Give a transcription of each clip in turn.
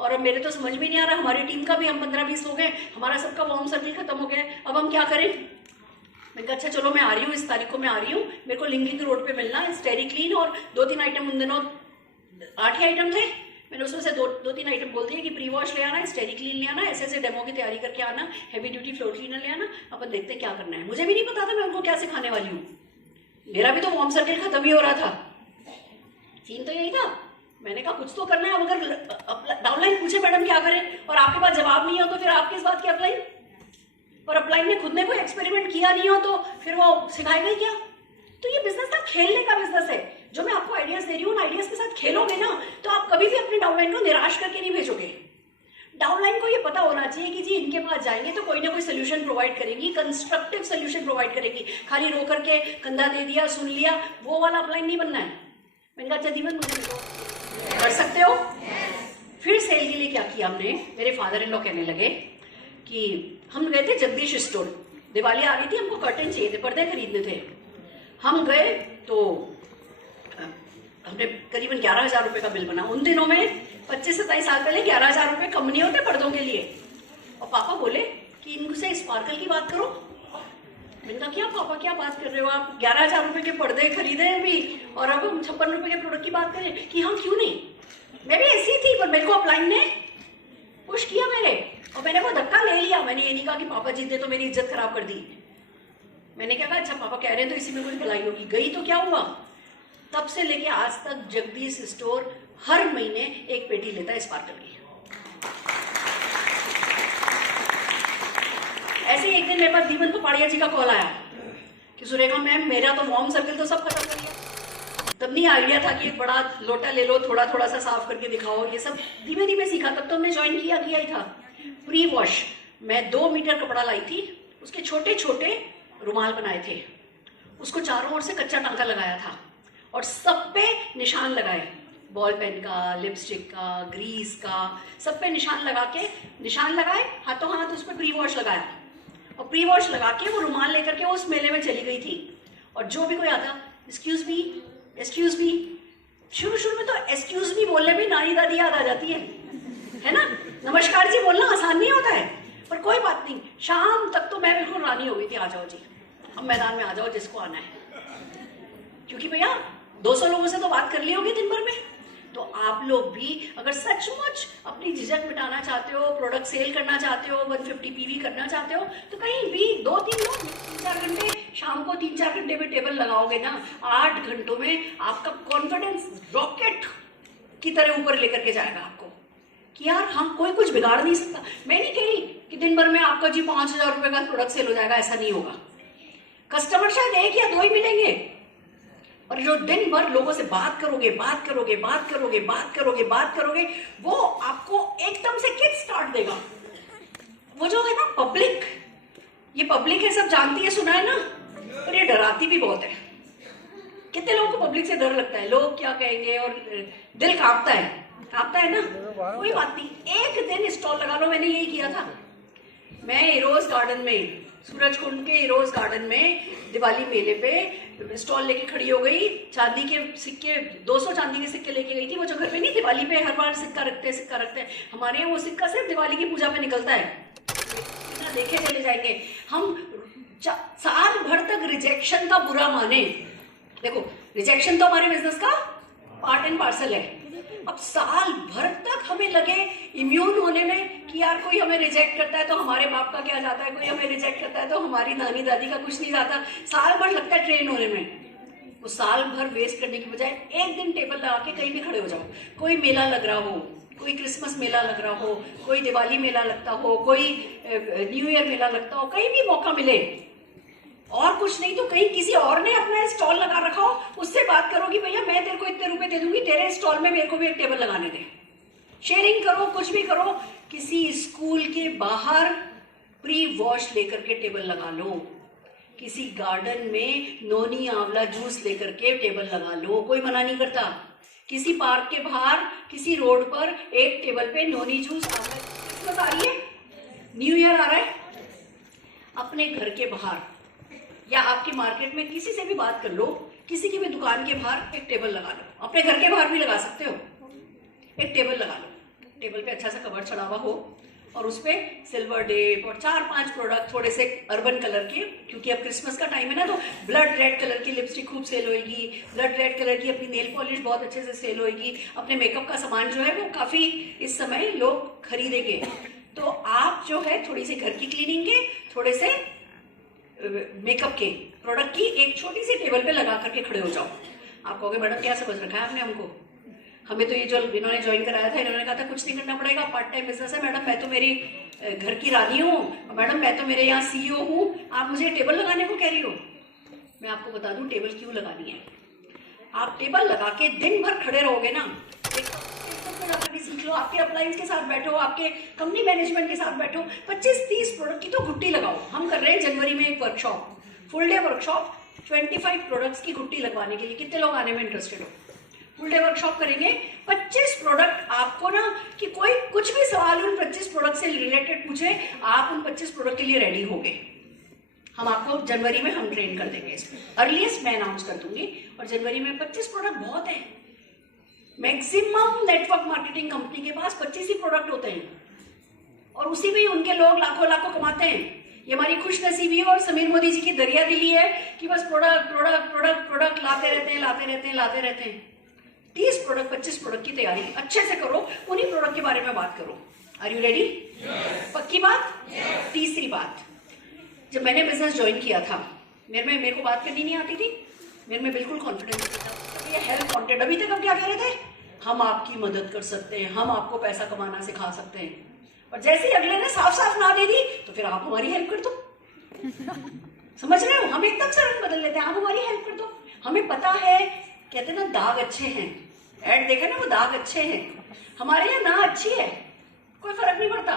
और अब मेरे तो समझ में नहीं आ रहा, हमारी टीम का भी हम 15-20 लोग हैं, हमारा सबका वार्म सर्कल खत्म हो गया है, अब हम क्या करें। मैंने कहा अच्छा चलो मैं आ रही हूँ, इस तारीख को मैं आ रही हूँ, मेरे को लिंकिंग रोड पे मिलना है, स्टेरी क्लीन, और 2-3 आइटम उन दिनों 8 ही आइटम थे, मैंने उसमें से 2-3 आइटम बोल दिए कि प्री वॉश ले आना, स्टेरी क्लीन ले आना, ऐसे ऐसे डेमो की तैयारी करके आना, हैवी ड्यूटी फ्लोर क्लीनर ले आना, अपन देखते हैं क्या करना है। मुझे भी नहीं पता था मैं उनको क्या सिखाने वाली हूँ, मेरा भी तो वार्म सर्कल खत्म ही हो रहा था, सीन तो यही था। मैंने कहा कुछ तो करना है, अब अगर डाउनलाइन पूछे मैडम क्या करें और आपके पास जवाब नहीं हो तो फिर आप किस बात की अपलाइन, और अपलाइन ने खुद ने कोई एक्सपेरिमेंट किया नहीं हो तो फिर वो सिखाएगा क्या। तो ये बिजनेस ना खेलने का बिजनेस है, जो मैं आपको आइडियाज दे रही हूँ, आइडियाज के साथ खेलोगे ना तो आप कभी भी अपने डाउनलाइन को निराश करके नहीं भेजोगे। डाउनलाइन को ये पता होना चाहिए कि जी इनके पास जाएंगे तो कोई ना कोई सोल्यूशन प्रोवाइड करेंगी, कंस्ट्रक्टिव सोल्यूशन प्रोवाइड करेगी, खाली रो करके कंधा दे दिया सुन लिया वो वाला अपलाइन नहीं बनना है। मैंने कहा अच्छा दीवन मुझे कर सकते हो। फिर सेल के लिए क्या किया हमने, मेरे फादर इन लॉ कहने लगे कि हम गए थे जगदीश स्टोर, दिवाली आ रही थी, हमको कर्टन चाहिए थे, पर्दे खरीदने थे। हम गए तो हमने करीबन 11,000 रुपए का बिल बना। उन दिनों में 25-27 साल पहले 11,000 रुपए कम नहीं होते पर्दों के लिए। और पापा बोले कि इनसे स्पार्कल की बात करो। मैंने कहा क्या पापा क्या बात कर रहे हो आप, 11,000 रुपए के पर्दे खरीदे अभी और अब हम 56 रुपए के प्रोडक्ट की बात करें कि हम क्यों नहीं। मैं भी ऐसी थी पर मेरे को अपलाइन ने पुश किया मेरे, और मैंने वो धक्का ले लिया। मैंने ये नहीं कहा कि पापा जीते तो मेरी इज्जत खराब कर दी। मैंने क्या कहा अच्छा पापा कह रहे हैं तो इसी में कुछ भलाई होगी। गई तो क्या हुआ, तब से लेके आज तक जगदीश स्टोर हर महीने एक पेटी लेता है स्पार्कल की। ऐसे एक दिन मेरे पास दीवन कपाड़िया जी का कॉल आया कि सुरेखा मैम मेरा तो वार्म सर्कल तो सब खत्म कर लिया। तब नहीं आइडिया था कि एक बड़ा लोटा ले लो, थोड़ा थोड़ा सा साफ करके दिखाओ, ये सब धीमे धीमे सीखा। तब तो हमने ज्वाइन किया ही था। प्री वॉश मैं 2 मीटर कपड़ा लाई थी, उसके छोटे छोटे रुमाल बनाए थे, उसको चारों ओर से कच्चा टांका लगाया था और सब पे निशान लगाए, बॉल पेन का, लिपस्टिक का, ग्रीस का, सब पे निशान लगाए, हाथों हाथ उस पर प्री वॉश लगाया और प्री वॉश लगा के वो रुमाल लेकर के उस मेले में चली गई थी। और जो भी कोई आता एक्सक्यूज मी, शुरू में तो एक्सक्यूज मी बोलने में नानी दादी याद आ जाती है ना, नमस्कार जी बोलना आसान नहीं होता है, पर कोई बात नहीं। शाम तक तो मैं बिल्कुल रानी हो गई थी, आ जाओ जी अब मैदान में आ जाओ जिसको आना है, क्योंकि भैया 200 लोगों से तो बात कर ली होगी दिन भर में। तो आप लोग भी अगर सचमुच अपनी झिझक मिटाना चाहते हो, प्रोडक्ट सेल करना चाहते हो, 150 पीवी करना चाहते हो, तो कहीं भी 2-3 लोग 3-4 घंटे शाम को 3-4 घंटे में टेबल लगाओगे ना, 8 घंटों में आपका कॉन्फिडेंस रॉकेट की तरह ऊपर लेकर के जाएगा आपको कि यार हम कोई कुछ बिगाड़ नहीं सकता। मैं नहीं कही कि दिन भर में आपका जी 5,000 रुपए का प्रोडक्ट सेल हो जाएगा, ऐसा नहीं होगा। कस्टमर शायद 1 या 2 ही मिलेंगे, और जो दिन भर लोगों से बात करोगे, वो आपको एकदम से किक स्टार्ट देगा। वो जो है ना पब्लिक, ये पब्लिक है सब जानती है, सुना है ना, पर ये डराती भी बहुत है। कितने लोगों को पब्लिक से डर लगता है, लोग क्या कहेंगे, और दिल कांपता है ना। कोई बात नहीं, एक दिन स्टॉल लगा लो। मैंने यही किया था। मैं इरोज गार्डन में, सूरजकुंड के इरोज गार्डन में दिवाली मेले पे स्टॉल लेके खड़ी हो गई। चांदी के सिक्के, 200 चांदी के सिक्के लेके गई थी। वो जो घर पे नहीं दिवाली पे हर बार सिक्का रखते हैं, हमारे यहाँ वो सिक्का सिर्फ दिवाली की पूजा में निकलता है, देखे चले जाएंगे हम। साल भर तक रिजेक्शन का बुरा माने, देखो रिजेक्शन तो हमारे बिजनेस का पार्ट एंड पार्सल है। अब साल भर तक हमें लगे इम्यून होने में कि यार कोई हमें रिजेक्ट करता है तो हमारे बाप का क्या जाता है, कोई हमें रिजेक्ट करता है तो हमारी नानी दादी का कुछ नहीं जाता। साल भर लगता है ट्रेन होने में। वो साल भर वेस्ट करने की बजाय एक दिन टेबल लगा के कहीं भी खड़े हो जाओ। कोई मेला लग रहा हो, कोई क्रिसमस मेला लग रहा हो, कोई दिवाली मेला लगता हो, कोई न्यू ईयर मेला लगता हो, कहीं भी मौका मिले, और कुछ नहीं तो कहीं किसी और ने अपना स्टॉल लगा रखा हो, उससे बात करो कि भैया मैं तेरे को इतने रुपए दे दूंगी, तेरे स्टॉल में मेरे को भी एक टेबल लगाने दे। शेयरिंग करो, कुछ भी करो। किसी स्कूल के बाहर प्री वॉश लेकर के टेबल लगा लो, किसी गार्डन में नोनी आंवला जूस लेकर के टेबल लगा लो, कोई मना नहीं करता। किसी पार्क के बाहर, किसी रोड पर एक टेबल पे नोनी जूस, क्रिसमस आ रही है, न्यू ईयर आ रहा है, अपने घर के बाहर या आपकी मार्केट में किसी से भी बात कर लो, किसी की भी दुकान के बाहर एक टेबल लगा लो। अपने घर के बाहर भी लगा सकते हो, एक टेबल लगा लो। टेबल पे अच्छा सा कवर चढ़ा हुआ हो और उस पे सिल्वर डेप और 4-5 प्रोडक्ट थोड़े से अर्बन कलर के, क्योंकि अब क्रिसमस का टाइम है ना, तो ब्लड रेड कलर की लिपस्टिक खूब सेल होएगी, ब्लड रेड कलर की अपनी नेल पॉलिश बहुत अच्छे से सेल होएगी, अपने मेकअप का सामान जो है वो काफी इस समय लोग खरीदेंगे। तो आप जो है थोड़ी सी घर की क्लीनिंग के, थोड़े से मेकअप के प्रोडक्ट की एक छोटी सी टेबल पे लगा करके खड़े हो जाओ। आप कहोगे मैडम क्या समझ रखा है आपने हमको, हमें तो ये जो इन्होंने ज्वाइन कराया था इन्होंने कहा था कुछ नहीं करना पड़ेगा, पार्ट टाइम बिजनेस है। मैडम मैं तो मेरी घर की रानी हूँ, मैडम मैं तो मेरे यहाँ CEO हूँ, आप मुझे टेबल लगाने को कह रही हो। मैं आपको बता दूं टेबल क्यों लगानी है। आप टेबल लगा के दिन भर खड़े रहोगे ना, सीख लो, आपके अप्लायंस के साथ बैठो, आपके कंपनी मैनेजमेंट के साथ बैठो, 25-30 प्रोडक्ट की तो गुट्टी लगाओ। हम कर रहे हैं जनवरी में एक workshop, full day workshop 25 products की गुट्टी लगवाने के लिए। कितने लोग आने में इंटरेस्टेड हो? फुल डे वर्कशॉप करेंगे, 25 प्रोडक्ट आपको ना, कि कोई कुछ भी सवाल उन 25 प्रोडक्ट से रिलेटेड पूछे, आप उन 25 प्रोडक्ट के लिए रेडी होगे। हम आपको जनवरी में हम ट्रेन कर देंगे इसमें, अर्लीस्ट मैं अनाउंस कर दूंगी। और जनवरी में 25 प्रोडक्ट बहुत है, मैक्सिमम नेटवर्क मार्केटिंग कंपनी के पास 25 ही प्रोडक्ट होते हैं और उसी में उनके लोग लाखों लाखों कमाते हैं। ये हमारी खुशनसीबी और समीर मोदी जी की दरिया दिली है कि बस प्रोडक्ट प्रोडक्ट प्रोडक्ट प्रोडक्ट लाते रहते हैं, लाते रहते हैं, लाते रहते हैं। 30 प्रोडक्ट 25 प्रोडक्ट की तैयारी अच्छे से करो, उन्हीं प्रोडक्ट के बारे में बात करो। Are you ready? पक्की बात? तीसरी बात, जब मैंने बिजनेस ज्वाइन किया था मेरे को बात करनी नहीं आती थी, मेरे में बिल्कुल कॉन्फिडेंस नहीं था। ये हेल्प वांटेड, अभी तक हम क्या कह रहे थे, हम आपकी मदद कर सकते हैं, हम आपको पैसा कमाना सिखा सकते हैं। और जैसे ही अगले ने साफ साफ ना दे दी तो फिर आप हमारी हेल्प कर दो। समझ रहे हो? हम एकदम से रंग बदल लेते हैं, आप हमारी हेल्प कर दो। हमें पता है, कहते हैं ना दाग अच्छे हैं, ऐड देखा ना, वो दाग अच्छे हैं। हमारे यहाँ ना अच्छी है, कोई फर्क नहीं पड़ता,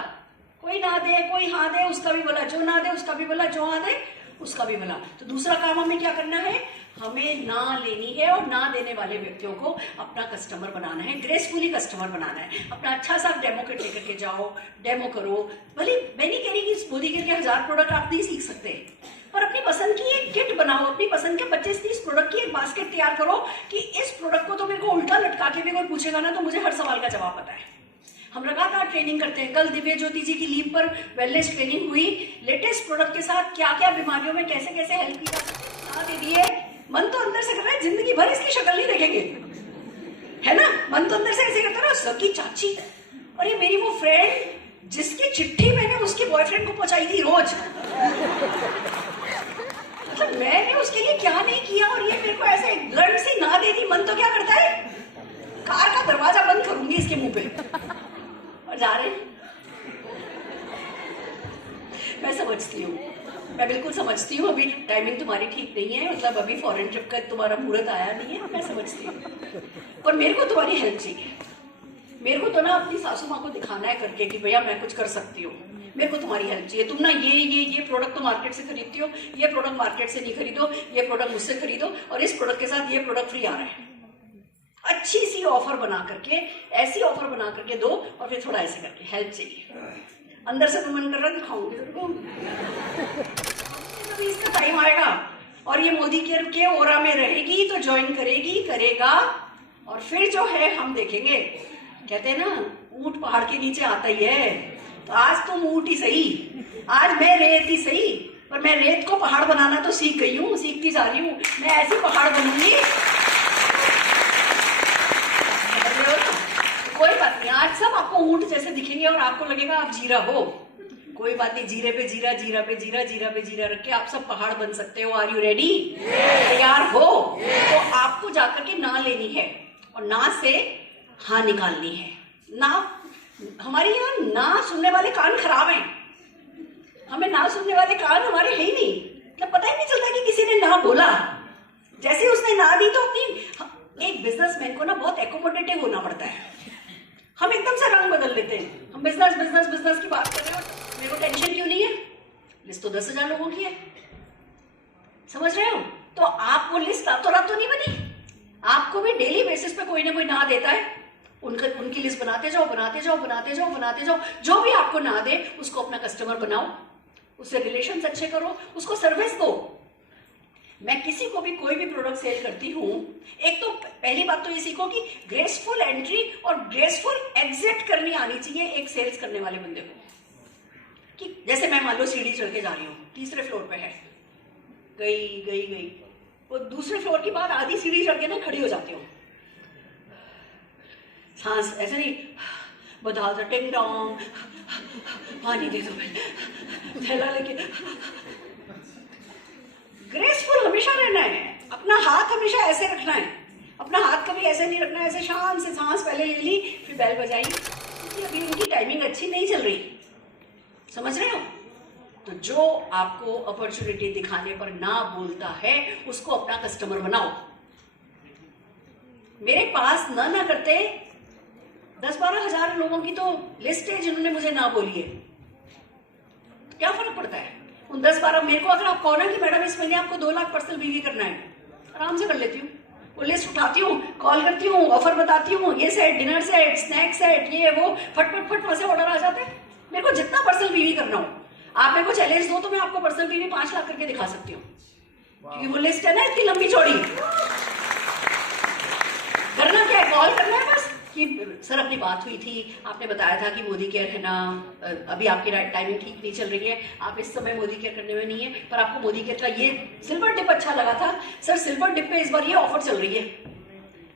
कोई ना दे कोई हाँ दे, उसका भी भला, जो ना दे उसका भी भला, जो हाँ दे उसका भी भला। तो दूसरा काम हमें क्या करना है, हमें ना लेनी है और ना देने वाले व्यक्तियों को अपना कस्टमर बनाना है, ग्रेसफुली कस्टमर बनाना है। अपना अच्छा सा डेमो किट लेकर के जाओ, डेमो करो। भले मैं नहीं कह रही कि मोदी के 1000 प्रोडक्ट आप नहीं सीख सकते, पर अपनी पसंद की एक किट बनाओ, अपनी पसंद के 25-30 प्रोडक्ट की एक बास्केट तैयार करो कि इस प्रोडक्ट को तो मेरे को उल्टा लटका के भी कोई पूछेगा ना तो मुझे हर सवाल का जवाब पता है। हम लगातार ट्रेनिंग करते हैं। कल दिव्य ज्योति जी की लीव पर वेलनेस ट्रेनिंग हुई, लेटेस्ट प्रोडक्ट के साथ क्या क्या बीमारियों में कैसे कैसे हेल्प किया जा दीदी है। मन तो अंदर से कर रहा है, जिंदगी भर इसकी शक्ल नहीं देखेंगे, है ना? मन तो अंदर से ऐसे करता है, सबकी चाची, और ये मेरी वो फ्रेंड जिसकी चिट्ठी मैंने उसके बॉयफ्रेंड को पहुंचाई थी रोज। मतलब मैंने उसके लिए क्या नहीं किया और ये मेरे को ऐसे ब्लड से ना दे दी। मन तो क्या करता है, कार का दरवाजा बंद करूंगी इसके मुंह पे। और जा रहे हैं, मैं समझती हूँ, मैं बिल्कुल समझती हूँ, अभी टाइमिंग तुम्हारी ठीक नहीं है, मतलब अभी फॉरेन ट्रिप का तुम्हारा मुहूर्त आया नहीं है, मैं समझती हूँ। और मेरे को तुम्हारी हेल्प चाहिए, मेरे को तो ना अपनी सासू माँ को दिखाना है करके कि भैया मैं कुछ कर सकती हूँ। मेरे को तुम्हारी हेल्प चाहिए। तुम ना ये प्रोडक्ट तो मार्केट से खरीदती हो, ये प्रोडक्ट मार्केट से नहीं खरीदो, ये प्रोडक्ट मुझसे खरीदो और इस प्रोडक्ट के साथ ये प्रोडक्ट फ्री आ रहा है। अच्छी सी ऑफर बना करके, ऐसी ऑफर बना करके दो और फिर थोड़ा ऐसे करके हेल्प चाहिए। अंदर से तो मन कर रहा है दिखाऊंगी तेरे को, इसका टाइम आएगा और ये मोदी के ओरा में रहेगी तो ज्वाइन करेगा और फिर जो है हम देखेंगे। कहते हैं ना ऊंट पहाड़ के नीचे आता ही है, तो आज तुम ऊंट ही सही, आज मैं रेत ही सही, पर मैं रेत को पहाड़ बनाना तो सीख गई हूँ, सीखती जा रही हूँ। मैं ऐसी पहाड़ बनूंगी, कोई बात नहीं, आज सब आपको ऊंट जैसे दिखेंगे और आपको लगेगा आप जीरा हो। कोई बात नहीं, जीरे पे जीरा, जीरा पे जीरा, जीरा पे जीरा रख के आप सब पहाड़ बन सकते हो। Are you ready? तैयार हो? तो आपको जाकर के ना लेनी है और ना से हाँ निकालनी है। ना, हमारे यहाँ ना सुनने वाले कान खराब हैं, हमें ना सुनने वाले कान हमारे है ही नहीं, मतलब पता ही नहीं चलता कि किसी ने ना बोला। जैसे उसने ना दी तो अपनी, एक बिजनेसमैन को ना बहुत एकोमोडेटिव होना पड़ता है। हम एकदम से रंग बदल लेते हैं, हम बिजनेस बिजनेस बिजनेस की बात कर रहे हो, मेरे को टेंशन क्यों नहीं है, लिस्ट तो 10,000 लोगों की है, समझ रहे हो? तो आप वो लिस्ट रातों रात तो नहीं बनी, आपको भी डेली बेसिस पे कोई ना कोई ना देता है, उनकी लिस्ट बनाते जाओ बनाते जाओ बनाते जाओ बनाते जाओ। जो भी आपको ना दे उसको अपना कस्टमर बनाओ, उससे रिलेशंस अच्छे करो, उसको सर्विस दो। मैं किसी को भी कोई भी प्रोडक्ट सेल करती हूँ, एक तो पहली बात तो ये सीखो कि ग्रेसफुल एंट्री और ग्रेसफुल एग्जिट करनी आनी चाहिए एक सेल्स करने वाले बंदे को। कि जैसे मैं मान लो सीढ़ी चढ़ के जा रही हूँ, तीसरे फ्लोर पे है, गई वो दूसरे फ्लोर की बाद आधी सीढ़ी चढ़ के ना खड़ी हो जाती हूँ, सांस ऐसे नहीं, बता दो टिंग डोंग, पानी दे दो, थैला लेके। ग्रेसफुल हमेशा रहना है, अपना हाथ हमेशा ऐसे रखना है, अपना हाथ कभी ऐसे नहीं रखना है, ऐसे शांत से सांस पहले ले ली फिर बेल बजाई, क्योंकि अभी उनकी टाइमिंग अच्छी नहीं चल रही, समझ रहे हो। तो जो आपको अपॉर्चुनिटी दिखाने पर ना बोलता है उसको अपना कस्टमर बनाओ। मेरे पास ना करते 10-12 हजार लोगों की तो लिस्ट है जिन्होंने मुझे ना बोली है, तो क्या फर्क पड़ता है उन 10-12। मेरे को अगर आप कहो ना कि मैडम इस महीने आपको 2 लाख पर्सनल बीवी करना है, आराम से कर लेती हूँ, वो लिस्ट उठाती हूँ, कॉल करती हूँ, ऑफर बताती हूँ, ये set, dinner set, snack set, ये वो, फट वहां से ऑर्डर आ जाते हैं। मेरे को जितना पर्सनल बीवी करना हो, आप मेरे को चैलेंज दो तो मैं आपको पर्सनल बीवी 5 लाख करके दिखा सकती हूँ, क्योंकि वो लिस्ट है ना इतनी लंबी चौड़ी। करना क्या है, कॉल करना है बस कि सर अपनी बात हुई थी, आपने बताया था कि मोदी केयर है ना, अभी आपकी टाइमिंग ठीक नहीं चल रही है, आप इस समय मोदी केयर करने में नहीं है, पर आपको मोदी केयर का ये सिल्वर डिप अच्छा लगा था, सर सिल्वर डिप पे इस बार ये ऑफर चल रही है,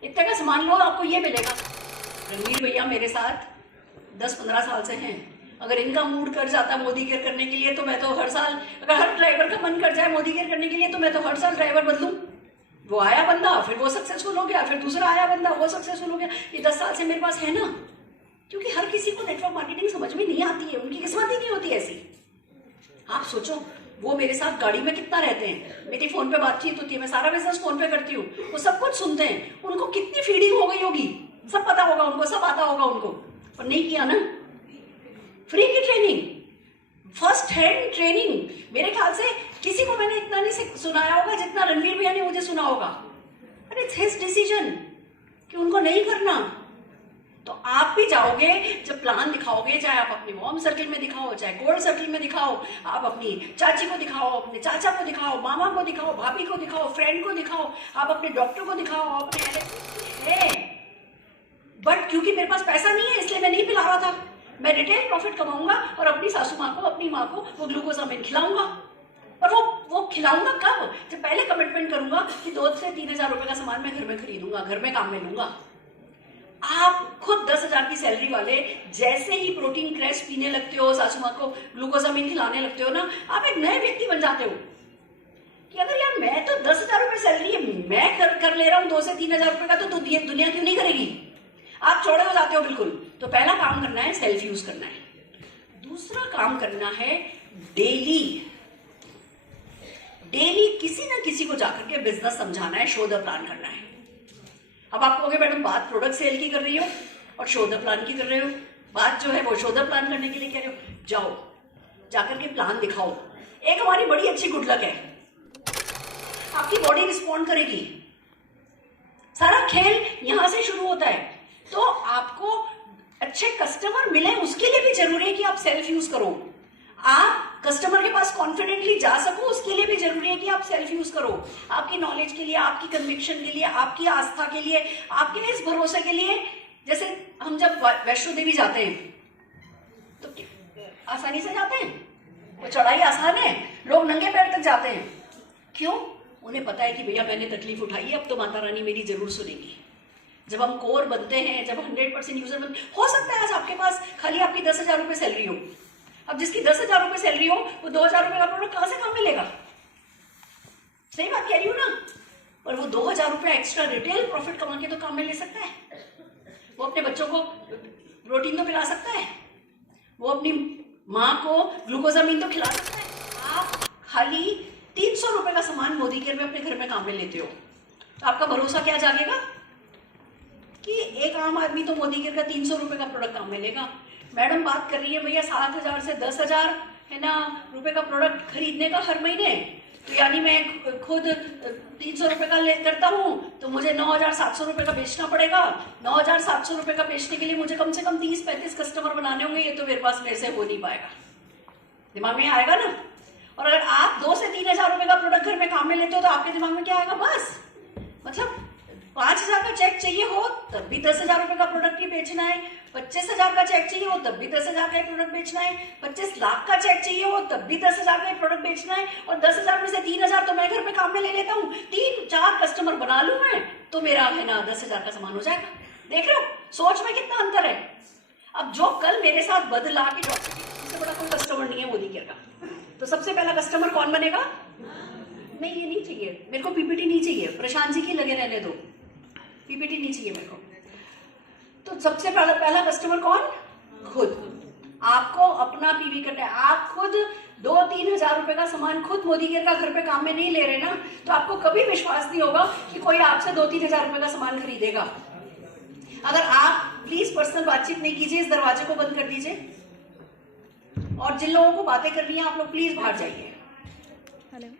इतने का सामान लो आपको ये मिलेगा। रणवीर भैया मेरे साथ 10-15 साल से हैं, अगर इनका मूड कर जाता मोदी केयर करने के लिए तो मैं तो हर साल, अगर हर ड्राइवर का मन कर जाए मोदी केयर करने के लिए तो मैं तो हर साल ड्राइवर बदलूं। वो आया बंदा फिर वो सक्सेसफुल हो गया, फिर दूसरा आया बंदा वो सक्सेसफुल हो गया, ये 10 साल से मेरे पास है ना। क्योंकि हर किसी को नेटवर्क मार्केटिंग समझ में नहीं आती है, उनकी किस्मत ही नहीं होती ऐसी। आप सोचो वो मेरे साथ गाड़ी में कितना रहते हैं, मेरी फोन पे बातचीत होती है, मैं सारा बिजनेस फोन पे करती हूँ, वो सब कुछ सुनते हैं, उनको कितनी फीडिंग हो गई होगी, सब पता होगा उनको, सब आता होगा उनको, पर नहीं किया ना। फ्री की ट्रेनिंग, फर्स्ट हैंड ट्रेनिंग, मेरे ख्याल से किसी को मैंने इतना नहीं सुनाया होगा जितना रणवीर भैया ने मुझे सुना होगा। अरे इट्स हिज डिसीजन कि उनको नहीं करना। तो आप भी जाओगे, जब प्लान दिखाओगे, चाहे आप अपने वार्म सर्किल में दिखाओ, चाहे कोल्ड सर्किल में दिखाओ, आप अपनी चाची को दिखाओ, अपने चाचा को दिखाओ, मामा को दिखाओ, भाभी को दिखाओ, फ्रेंड को दिखाओ, आप अपने डॉक्टर को दिखाओ, अपने है। बट क्योंकि मेरे पास पैसा नहीं है इसलिए मैं नहीं पिला रहा था। मैं रिटेल प्रॉफिट कमाऊंगा और अपनी सासू माँ को, अपनी माँ को वो ग्लूकोजामिन खिलाऊंगा। पर वो खिलाऊंगा कब, जब पहले कमिटमेंट करूंगा कि 2 से 3 हजार रुपए का सामान मैं घर में खरीदूंगा, घर में काम में लूंगा। आप खुद 10,000 की सैलरी वाले जैसे ही प्रोटीन क्रैश पीने लगते हो, सासू माँ को ग्लूकोजामिन खिलाने लगते हो ना, आप एक नए व्यक्ति बन जाते हो कि अगर यार मैं तो 10,000 रुपए सैलरी है, मैं कर ले रहा हूँ 2 से 3 हजार रुपए का, तो दुनिया क्यों नहीं करेगी। आप चौड़े हो जाते हो बिल्कुल। तो पहला काम करना है सेल्फ यूज करना है। दूसरा काम करना है डेली किसी ना किसी को जाकर के बिजनेस समझाना है, शो द प्लान करना है। अब आप कहोगे मैडम बात प्रोडक्ट सेल की कर रही हो और शो द प्लान की कर रहे हो, बात जो है वो शो द प्लान करने के लिए कह रहे हो। जाओ जाकर के प्लान दिखाओ। एक हमारी बड़ी अच्छी गुड लक है, आपकी बॉडी रिस्पॉन्ड करेगी। सारा खेल यहां से शुरू होता है। तो आपको अच्छे कस्टमर मिले उसके लिए भी जरूरी है कि आप सेल्फ यूज करो। आप कस्टमर के पास कॉन्फिडेंटली जा सको उसके लिए भी जरूरी है कि आप सेल्फ यूज करो। आपकी नॉलेज के लिए, आपकी कन्विक्शन के लिए, आपकी आस्था के लिए, आपके इस भरोसे के लिए। जैसे हम जब वैष्णो देवी जाते हैं तो आसानी से जाते हैं, वो चढ़ाई आसान है, लोग नंगे पैर तक जाते हैं। क्यों? उन्हें पता है कि भैया मैंने तकलीफ उठाई है, अब तो माता रानी मेरी जरूर सुनेगी। जब हम कोर बनते हैं, जब 100% यूजर बनते, हो सकता है आज आपके पास खाली आपकी 10,000 रुपए सैलरी हो। अब जिसकी 10,000 रुपए सैलरी हो वो 2,000 रुपए का प्रोडक्ट कहां से काम मिलेगा? सही बात कह रही हूँ ना। पर वो 2,000 रुपए एक्स्ट्रा रिटेल प्रॉफिट कमा के तो काम में ले सकता है। वो अपने बच्चों को प्रोटीन तो पिला सकता है, वो अपनी माँ को ग्लूकोजामिन तो खिला सकता है। आप खाली 300 रुपए का सामान मोदी केयर में अपने घर में काम में लेते हो, तो आपका भरोसा क्या जागेगा कि एक आम आदमी तो मोदी केयर का 300 रुपए का प्रोडक्ट काम में लेगा। मैडम बात कर रही है भैया 7,000 से 10,000 है ना रुपए का प्रोडक्ट खरीदने का हर महीने, तो यानी मैं खुद 300 रुपए का करता हूँ तो मुझे 9,700 रुपए का बेचना पड़ेगा। 9,700 रुपए का बेचने के लिए मुझे कम से कम 30-35 कस्टमर बनाने होंगे। ये तो मेरे से हो नहीं पाएगा, दिमाग में आएगा ना। और अगर आप 2 से 3 हजार रुपए का प्रोडक्ट घर में काम में लेते हो तो आपके दिमाग में क्या आएगा, बस मतलब 5,000 का चेक चाहिए हो तब भी 10,000 रुपए का प्रोडक्ट ही बेचना है, 25,000 का चेक चाहिए हो तब भी 10,000 का ही प्रोडक्ट बेचना है, 25 लाख का चेक चाहिए हो तब भी 10,000 का ही प्रोडक्ट बेचना है, और 10,000 में से 3,000 तो मैं घर पे काम में ले लेता हूँ, 3-4 कस्टमर बना लूं मैं तो मेरा है ना 10,000 का सामान हो जाएगा। देख रहे हो सोच में कितना अंतर है। अब जो कल मेरे साथ बदला कि डॉक्टर इससे बड़ा कोई कस्टमर नहीं है मोदी केयर का, तो सबसे पहला कस्टमर कौन बनेगा? नहीं ये नहीं चाहिए मेरे को, पीपीटी नहीं चाहिए, प्रशांत जी की लगे रहने दो, पीपीटी नहीं चाहिए मेरे को। तो सबसे पहला कस्टमर कौन? खुद। आपको अपना पीवी करना है। आप खुद 2-3 हजार रुपए का सामान खुद मोदी केयर का घर पे काम में नहीं ले रहे ना, तो आपको कभी विश्वास नहीं होगा कि कोई आपसे 2-3 हजार रुपए का सामान खरीदेगा। अगर आप प्लीज पर्सनल बातचीत नहीं कीजिए, इस दरवाजे को बंद कर दीजिए, और जिन लोगों को बातें करनी है आप लोग प्लीज बाहर जाइए।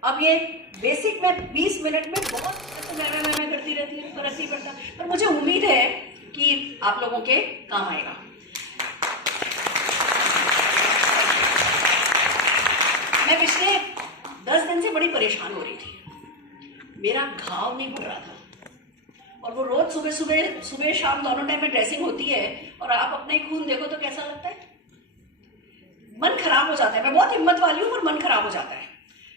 अब ये बेसिक मैं 20 मिनट में बहुत मैं करती रहती हूँ, फर्क नहीं पड़ता, पर मुझे उम्मीद है कि आप लोगों के काम आएगा। मैं पिछले 10 दिन से बड़ी परेशान हो रही थी, मेरा घाव नहीं भर रहा था, और वो रोज सुबह शाम दोनों टाइम में ड्रेसिंग होती है, और आप अपना ही खून देखो तो कैसा लगता है, मन खराब हो जाता है। मैं बहुत हिम्मत वाली हूँ पर मन खराब हो जाता है।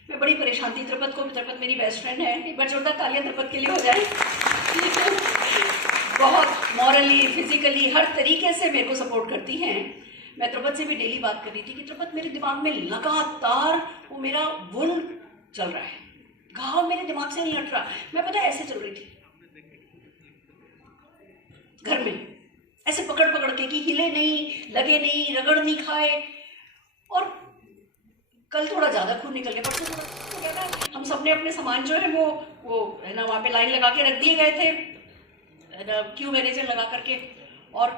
मैं बड़ी परेशान थी। त्रिपत मेरी बेस्ट फ्रेंड है, एक बार जोरदार तालियां त्रिपत के लिए हो जाए। बहुत मॉरली फिजिकली हर तरीके से मेरे को सपोर्ट करती हैं। मैं त्रिपत से भी डेली बात कर रही थी कि त्रिपत मेरे दिमाग में लगातार वो मेरा वुंड चल रहा है, घाव मेरे दिमाग से नहीं हट रहा। मैं पता ऐसे चल रही थी घर में, ऐसे पकड़ के कि हिले नहीं, लगे नहीं, रगड़ नहीं खाए। और कल थोड़ा ज्यादा खून निकल गया, परसों थोड़ा हो गया था। हम सबने अपने सामान जो है वो है ना वहां पे लाइन लगा के रख दिए गए थे, है ना क्यू मैनेजर लगा करके, और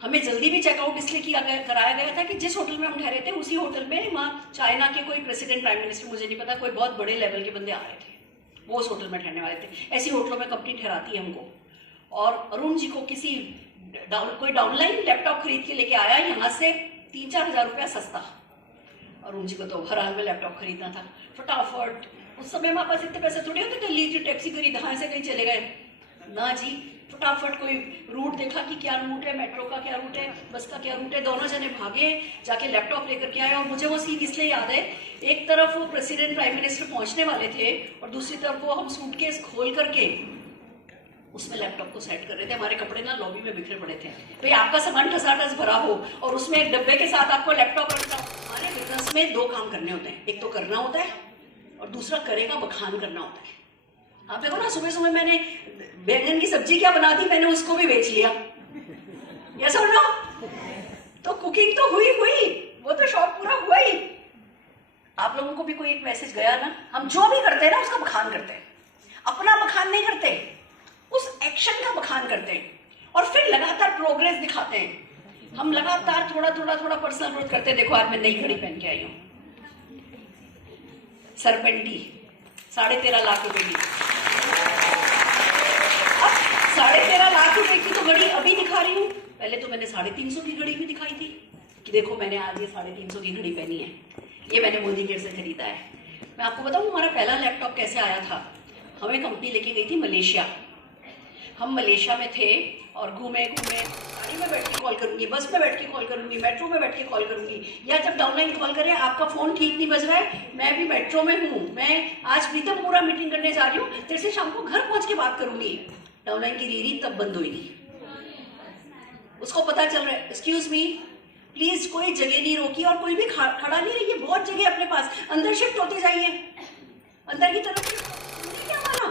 हमें जल्दी भी चेकआउट इसलिए कराया गया था कि जिस होटल में हम ठहरे थे उसी होटल में वहाँ चाइना के कोई प्रेसिडेंट, प्राइम मिनिस्टर, मुझे नहीं पता, कोई बहुत बड़े लेवल के बंदे आ रहे थे, वो उस होटल में ठहरने वाले थे। ऐसी होटलों में कंपनी ठहराती है हमको। और अरुण जी को कोई डाउनलाइन लैपटॉप खरीद के लेके आया यहाँ से 3-4 हजार रुपया सस्ता। अरुण जी को तो हर हाल में लैपटॉप खरीदना था फटाफट। उस समय हमारे पास इतने पैसे थोड़ी होते थे, लीजिए टैक्सी करी, कहाँ से कहीं चले गए ना जी। फटाफट कोई रूट देखा कि क्या रूट है, मेट्रो का क्या रूट है, बस का क्या रूट है, दोनों जने भागे, जाके लैपटॉप लेकर के आए। और मुझे वो सीन इसलिए याद है, एक तरफ वो प्रेसिडेंट प्राइम मिनिस्टर पहुंचने वाले थे और दूसरी तरफ वो हम सूटकेस खोल करके उसमें लैपटॉप को सेट कर रहे थे। हमारे कपड़े ना लॉबी में बिखरे पड़े थे। भाई आपका सामान ठसाठस भरा हो और उसमें एक डब्बे के साथ आपको लैपटॉप रखना हो। हमारे बिजनेस में 2 काम करने होते हैं, एक तो करना होता है और दूसरा करेगा बखान करना होता है। आप देखो ना, सुबह सुबह मैंने बैंगन की सब्जी क्या बना दी, मैंने उसको भी बेच लिया, यस और नो? तो कुकिंग तो हुई, वो तो शौक पूरा हुआ ही। आप लोगों को भी कोई एक मैसेज गया ना, हम जो भी करते हैं ना उसका बखान करते हैं, अपना बखान नहीं करते, उस एक्शन का बखान करते हैं और फिर लगातार प्रोग्रेस दिखाते हैं। हम लगातार थोड़ा पर्सनल ग्रोथ करते हैं। देखो आज मैं नई घड़ी पहन के आई हूँ, सरपेंटी, 13.5 लाख रुपए की। अब 13.5 लाख रुपए की तो घड़ी अभी दिखा रही हूँ, पहले तो मैंने 350 की घड़ी भी दिखाई थी कि देखो मैंने आज ये 350 की घड़ी पहनी है, ये मैंने मोदी केयर से खरीदा है। मैं आपको बताऊं हमारा पहला लैपटॉप कैसे आया था। हमें कंपनी लेके गई थी मलेशिया। हम मलेशिया में थे और घूमे, गाड़ी में बैठ के कॉल करूंगी, बस में बैठ के कॉल करूंगी, मेट्रो में बैठ के कॉल करूंगी, या जब डाउनलाइन कॉल करें आपका फोन ठीक नहीं बज रहा है, मैं भी मेट्रो में हूँ, मैं आज प्रीतम पूरा मीटिंग करने जा रही हूँ, तेरे से शाम को घर पहुंच के बात करूंगी। डाउनलाइन की रीरी तब बंद हुई, उसको पता चल रहा है एक्सक्यूज मी प्लीज कोई जगह नहीं रोकी और कोई भी खड़ा नहीं रहिए, बहुत जगह अपने पास, अंदर शिफ्ट होते जाइए, अंदर की तरफ। क्या माना?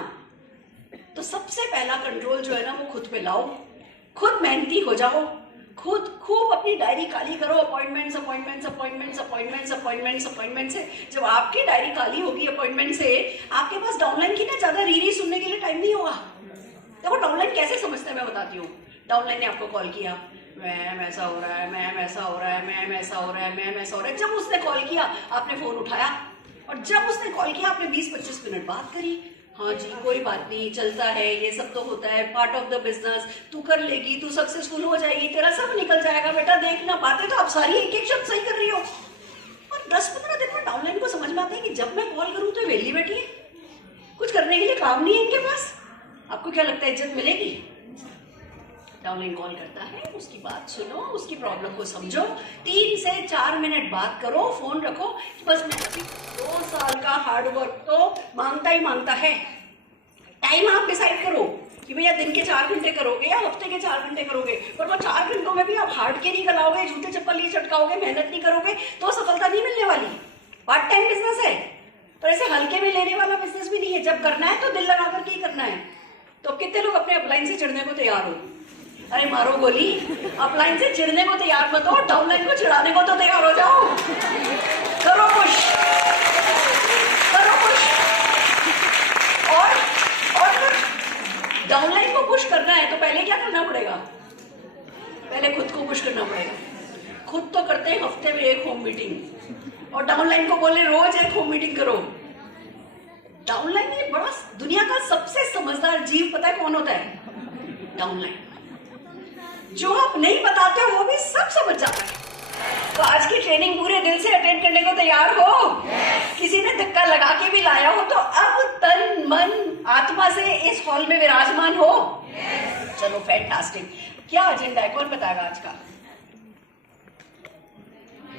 तो सबसे पहला कंट्रोल जो है ना वो खुद पे लाओ, खुद मेहनती हो जाओ, खुद खूब अपनी डायरी खाली करो, अपॉइंटमेंट्स से। जब आपकी डायरी खाली होगी अपॉइंटमेंट से, आपके पास डाउनलाइन की ना ज्यादा रीरी सुनने के लिए टाइम नहीं होगा। देखो डाउनलाइन कैसे समझते हैं मैं बताती हूँ। डाउनलाइन ने आपको कॉल किया, मैम ऐसा हो रहा है, मैम ऐसा हो रहा है, मैम ऐसा हो रहा है, मैम ऐसा हो रहा है। जब उसने कॉल किया आपने फोन उठाया, और जब उसने कॉल किया आपने 20-25 मिनट बात करी। हाँ जी कोई बात नहीं, चलता है, ये सब तो होता है, पार्ट ऑफ द बिजनेस, तू कर लेगी, तू सक्सेसफुल हो जाएगी, तेरा सब निकल जाएगा बेटा, देखना। बातें तो आप सारी एक शब्द सही कर रही हो, और 10-15 दिन में डाउनलाइन को समझ में आता है कि जब मैं कॉल करूं तो वेली बैठी है, कुछ करने के लिए काम नहीं है इनके पास। आपको क्या लगता है इज्जत मिलेगी? डाउनलाइन कॉल करता है, उसकी बात सुनो, उसकी प्रॉब्लम को समझो, 3 से 4 मिनट बात करो, फोन रखो। बस मैं अभी 2 साल का हार्डवर्क तो मांगता ही मांगता है। टाइम आप डिसाइड करो कि भैया दिन के 4 घंटे करोगे या हफ्ते के 4 घंटे करोगे, पर वो 4 घंटों में भी आप हार्ड के नहीं गलाओगे, जूते चप्पल नहीं चटकाओगे, मेहनत नहीं करोगे तो सफलता नहीं मिलने वाली। पार्ट टाइम बिजनेस है, पर ऐसे हल्के में लेने वाला बिजनेस भी नहीं है। जब करना है तो दिल लगा करके ही करना है। तो कितने लोग अपने अपलाइन से चिढ़ने को तैयार हो? अरे मारो गोली, अपलाइन से चिढ़ने को तैयार मत हो, डाउनलाइन को चिढ़ाने को तो तैयार हो जाओ। करो पुश, करो पुश। और डाउनलाइन को पुश करना है तो पहले क्या करना पड़ेगा? पहले खुद को पुश करना पड़ेगा। खुद तो करते हैं हफ्ते में 1 होम मीटिंग, और डाउनलाइन को बोले रोज 1 होम मीटिंग करो। डाउनलाइन ये बड़ा, दुनिया का सबसे समझदार जीव पता है कौन होता है? डाउनलाइन। जो आप नहीं बताते हो वो भी सब समझ जाता है। तो आज की ट्रेनिंग पूरे दिल से अटेंड करने को तैयार हो? किसी ने धक्का लगा के भी लाया हो तो अब तन मन आत्मा से इस हॉल में विराजमान हो। चलो फैंटास्टिक। क्या एजेंडा है, कौन बताएगा आज का?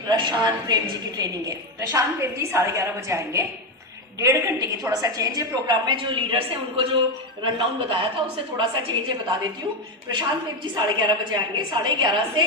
प्रशांत प्रेम जी की ट्रेनिंग है। प्रशांत प्रेम जी 11:30 बजे आएंगे। 1.5 घंटे की थोड़ा सा चेंज है प्रोग्राम में। जो लीडर्स हैं उनको जो रन डाउन बताया था उससे थोड़ा सा चेंज है, बता देती हूँ। प्रशांत प्रेम जी 11:30 बजे आएंगे। 11:30 से